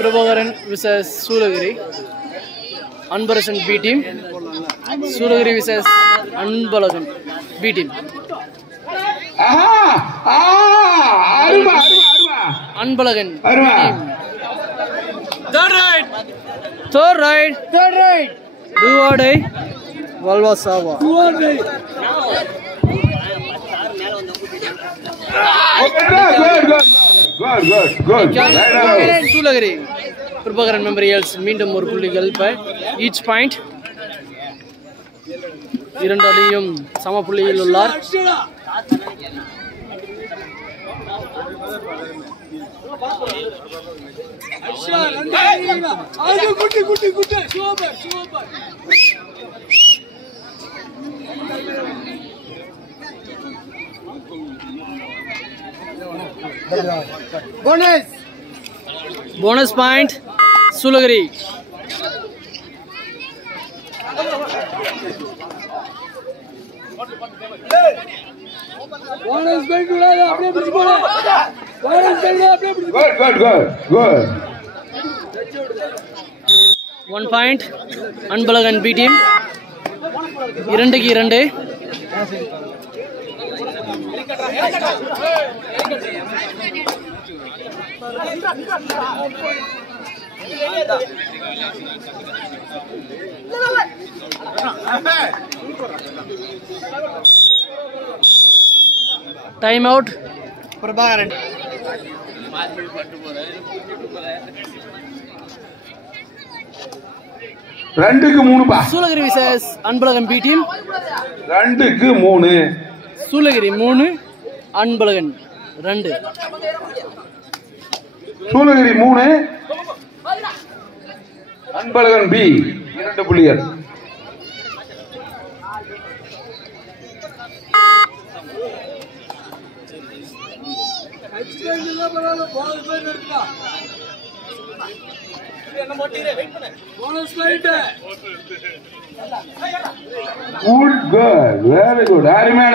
Prabhakaran vs Sulagiri. Unbalagan B team. Sulagiri vs Unbalagan B team. Unbalagan team. Third right. Do or die. Valva Sava. Good. Sulagiri. Prabhakaran Memorials மீண்டும் ஒரு புள்ளிகள் by each point. இரண்டு அணியும் சம புள்ளியில் உள்ளார். Bonus point Sulagiri. Good. 1 point Unbalagan B team. 2-2. Time out. Prabhakaran. ரெண்டுக்கு 3 பா. Sulagiri vs Unbalagan B team. 2க்கு 3. Sulagiri 3, Unbalagan 2. Sulagiri 3, Unbalagan B 2 புள்ளிகள். Good, very good. Arima.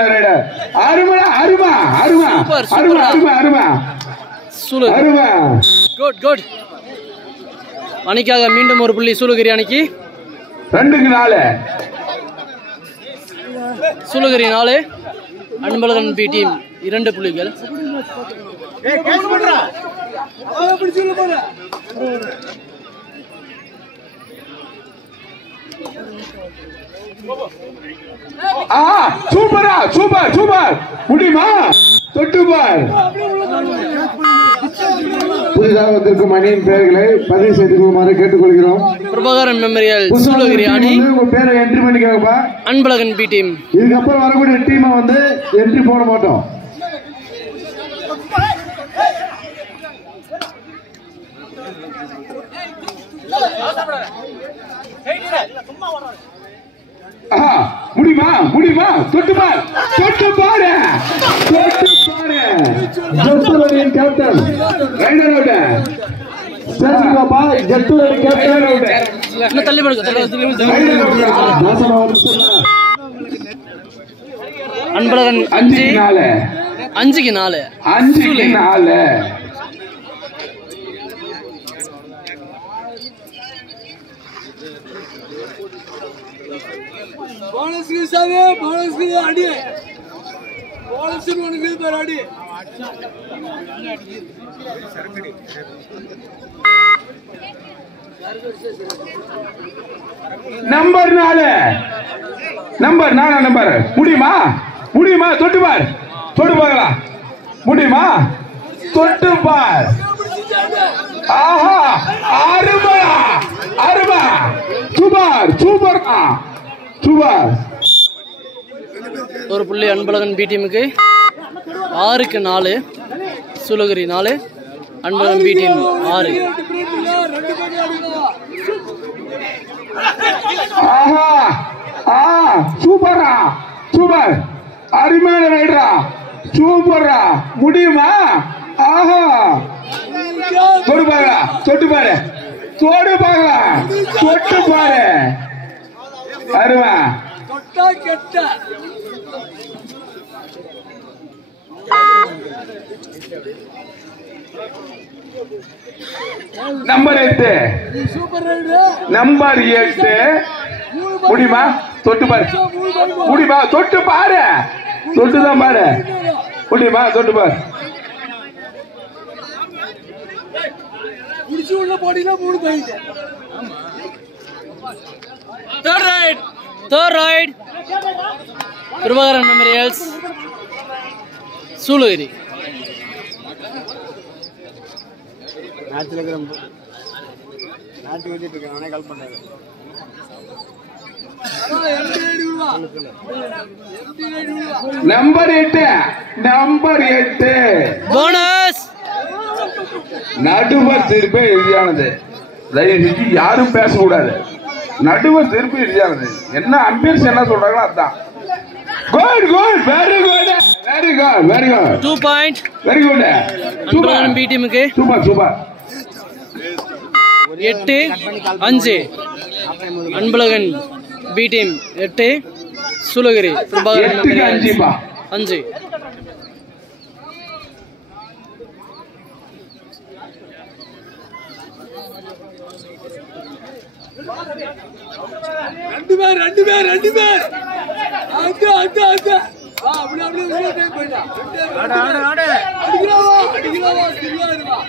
Good. அணிக்காக மீண்டும் ஒரு புள்ளி சூலகிரி அணிக்கு. 2க்கு 4. சூலகிரி 4, Unbalagan B team 2 புள்ளிகள். சூப்பர் முடியுமா? தொட்டு பார். புதிதாக வந்திருக்கும் அணியின் பெயர்களை பதிவு செய்து கொள்ளுமாறு கேட்டுக்கொள்கிறோம். பிரபாகரன் மெமோரியல் சூலகிரி அணி. உங்க பேரை என்ட்ரி பண்ணிக்கோங்கப்பா. Unbalagan B team. இதுக்கப்புறம் வரக்கூடிய டீமை வந்து என்ட்ரி போட மாட்டோம். முடியுமா? தொட்டு பாரு. ஜெட்டுலரின் கேப்டன் ரைடர் அவுட். சரிங்கப்பா, ஜெட்டுலரின் கேப்டன் அவுட். தள்ளி போடுங்க. Unbalagan 5க்கு 4. बोनस के सामने बोनस के आड़ी बोनस से बोनस के पर आड़ी नंबर 4 முடியுமா? தொட்டு பார். முடியுமா? தொட்டு பார். ஆஹா, அருமா. சூப்பர். ஒரு புள்ளி Unbalagan B டீமுக்கு. 6க்கு 4 Shoolagiri 4, Unbalagan B team 6. Super அருமையான ரைடரா. சூப்பரா. முடியுமா? ஆஹா, தொட்டு பாரு. அருமா. நம்பர் 8 நம்பர் 8 முடியுமா தொட்டு பாரு முடியுமா தொட்டு பாரு தொட்டுதான் பாரு முடியுமா தொட்டு பாரு Third ride. Prabhakaran Memorials. Sulagiri. Number 8 Bonus. நடுவர் திருப்பி எதிரானது யாரும் பேசக்கூடாது நடுவர் திருப்பி எதிரானது என்ன அம்பீர்ஸ் என்ன சொல்றாங்களோ அதான் good good very good very good very good 2 point very good Anbazhagan B டீமுக்கு super super 8-5 Anbazhagan B team 8 Shoolagiri Prabhakaran 5 ரெண்டு பேர் அங்க அப்படியே டைம் போயிடா அடிக்கலாவா திருவாருவா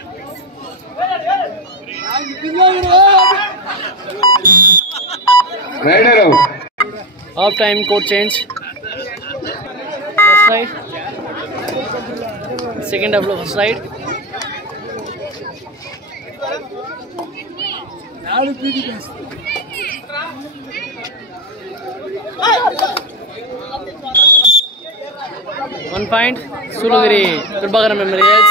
raider out half time code change first ride second half first ride நாலு PT base 1 point Sulagiri Prabhakaran Memorials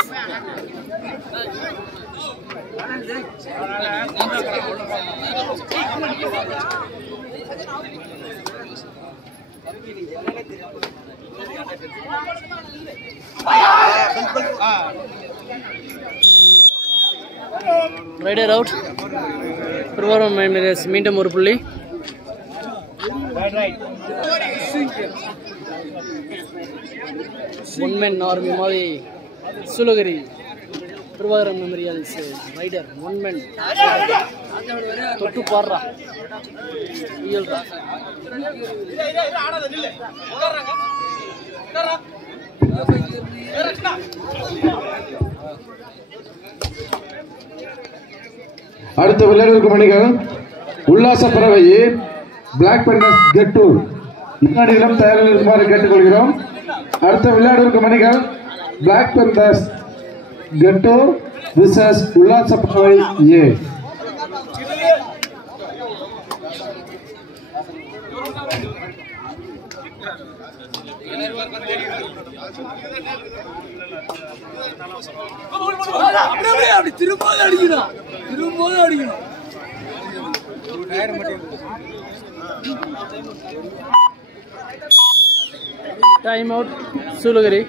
Rider out Prabhakaran Memorials மீண்டும் ஒரு புள்ளி ஒன்மேன் ஆர்மி மாதிரி சுலகிரி பிரபாகரன் மெமோரியல்ஸ் ரைடர் ஒன்மேன் தொட்டு பாடுறா இயல்றா அடுத்த விளையாட்டு மணிகள் உல்லாச பறவை பிளாக் பெண்டர்ஸ் கெட்டூர் முன்னாடியிலும் தயாரில் இருக்குமாறு கேட்டுக்கொள்கிறோம் அடுத்த விளையாட்டு மணிகள் பிளாக் பெண்டர்ஸ் கெட்டூர் விசஸ் உல்லாச பறவை ஏ அப்படி திரும்போது அடிக்கணும் டைம் அவுட் சூலகிரி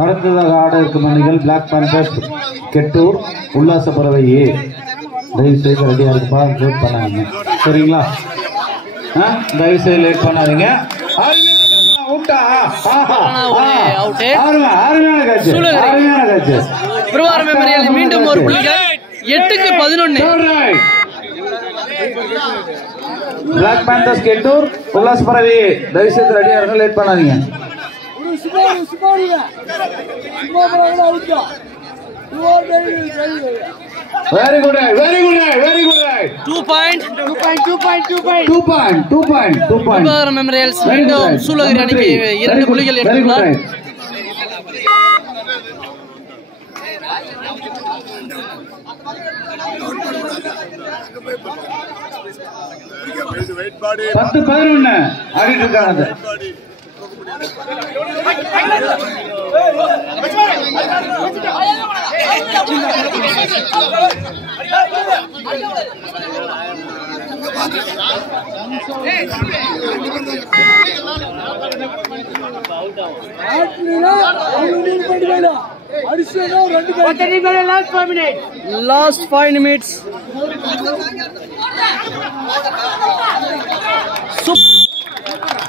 அடுத்ததாக ஆட இருக்கும் அணிகள் பிளாக் பேண்டர்ஸ் கெட்டூர் உல்லாச பறவை ஏ தயவு செய்து ரெடியா இருக்குப்பா லேட் பண்ணாதீங்க சரிங்களா தயவு செய்து லேட் பண்ணாதீங்க பிரபாகரன் மெமோரியல் மீண்டும் ஒரு புள்ளிகள் 8-11 பிளாக் பேண்டர்ஸ் கெட்டூர் உல்லாச பறவை தயவு செய்து ரெடியா இருங்க லேட் பண்ணாதீங்க Very good, very good, very good. 2 point. Prabhakaran Memorials மீண்டும் சூலகிரி அணிக்கு 2 புள்ளிகள் எடுத்துள்ளார். பத்து 11 ஆடிட்டு இருக்காங்க. ஆட்னா அவங்க நீங்க பண்ணிடா அடிச்சனா ரெண்டு பேர் லாஸ்ட் 5 நிமிட்ஸ்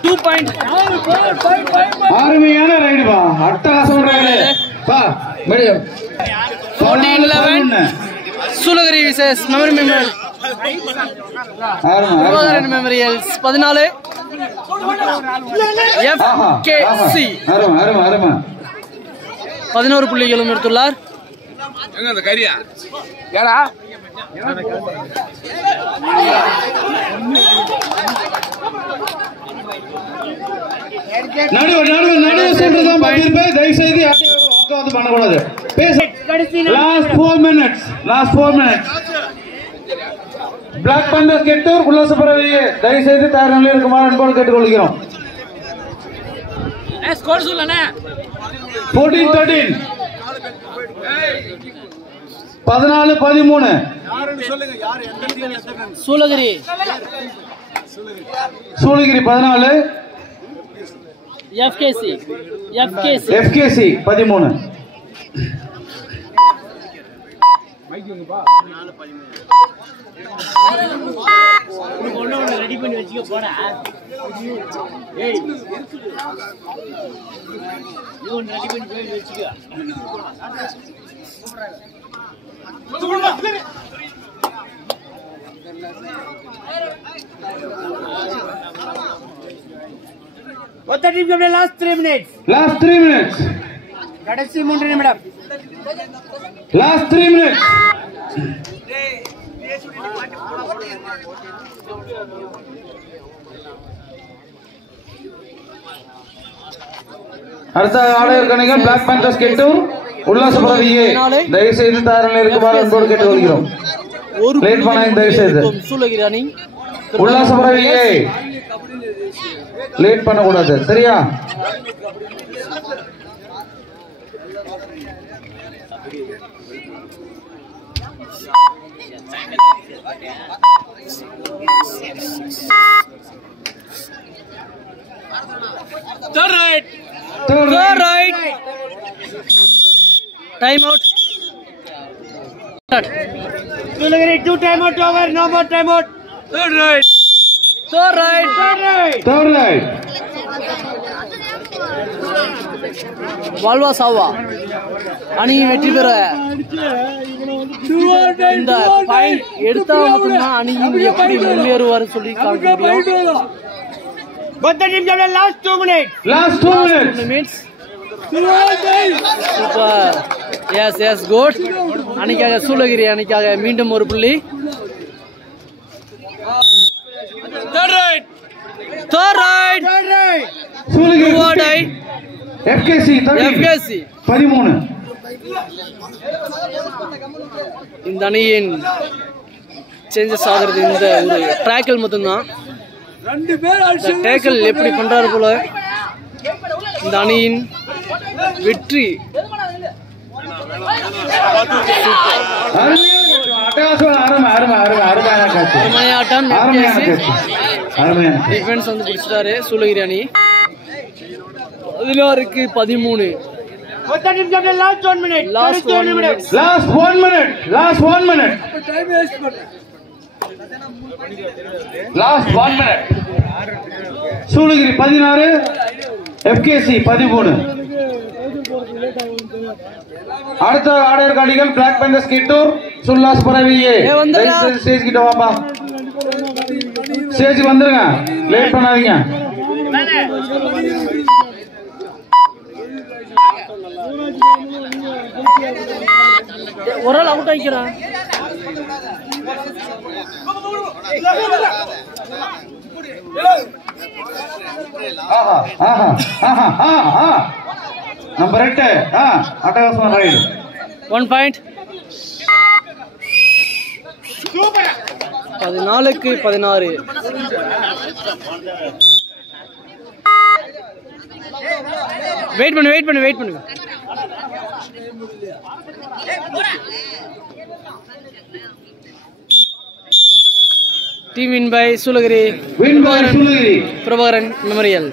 2 பாயிண்ட் அருமையான ரைடு பா அட்டகாசம் ரைடு பா மீடியம் 14-11 சூலகிரி விசஸ் memory memorial Prabhakaran memorials 14 FKC 11 புள்ளிகளும் எடுத்துள்ளார். எங்க அந்த கரியா ஏடா நடுவு சொல்றதுதான் பண்ணிருப்பேன். தயவு செய்து யாரும் பண்ணக்கூடாது. லாஸ்ட் 4 மினிட்ஸ் பிளாக் பந்தர் கெட்டூர் உல்லாச பறவையே தயவு செய்து தயார் நிலையில் இருக்குமாறு அன்போடு கேட்டுக்கொள்கிறோம். 14-13 14-13 சூலகிரி 14 FKC 13 ரெடி பண்ணி வச்சுக்க போறா ரெடி பண்ணி போய் வச்சுக்க What the team of the last 3 minutes? Last 3 minutes. கடைசி 3 நிமிடம். Last 3 minutes. அடுத்த ஆடையர் கணிகள் பிளாக் பேந்தர்ஸ் கெட்டூர் உல்லாச பறவையே தயவு செய்து தயாரில் இருக்குமாறு அன்போடு கேட்டுக்கொள்கிறோம். லேட் பண்ணாங்க தயவு செய்து. சூலகிரி அணி உல்லாச பறவையே லேட் பண்ணக்கூடாது சரியா? Third right. Time out. Sulagiri 2 time out over. No more time out. Third right. வாழ்வா சாவா அணி வெற்றி பெற இந்த பாயிண்ட் எடுத்தா மட்டும்தான் அணியின் எப்படி முன்னேறுவார் சொல்லி காமிக்க முடியும். But the team have the last 2 minutes. Last 2 minutes. Super. Yes, good. அணிக்காக சூலகிரி அணிக்காக மீண்டும் ஒரு புள்ளி. Third right. சூலகிரி FKC 13. இந்த அணியின் சேஞ்சஸ் ஆகிறது இந்த ஒரு ட்ராக்கில் மட்டும்தான். டேக்கல் எப்படி பண்றாரு போல இந்த அணியின் வெற்றி. ஆட்டம் டிஃபென்ஸ் வந்து பிடிச்சிட்டாரு சூலகிரி அணி. 16-13. Last 1 minute. சூலகிரி 16 FKC 13. அடுத்த ஆடையர் காடிகள் பிளாக் பேந்தர்ஸ் கெட்டூர் உல்லாச பறவையே ஸ்டேஜ் கிட்ட வாப்பா. ஸ்டேஜ் வந்துருங்க, லேட் பண்ணாதீங்க. ஒரு ஆள் அவுட் ஆகிக்கிறான். நம்பர் 8 அட்டகாசமான ரைடு. 1 பாயிண்ட். 14-16. வெயிட் பண்ணு. Team win by Sulagiri. Prabhakaran Memorial.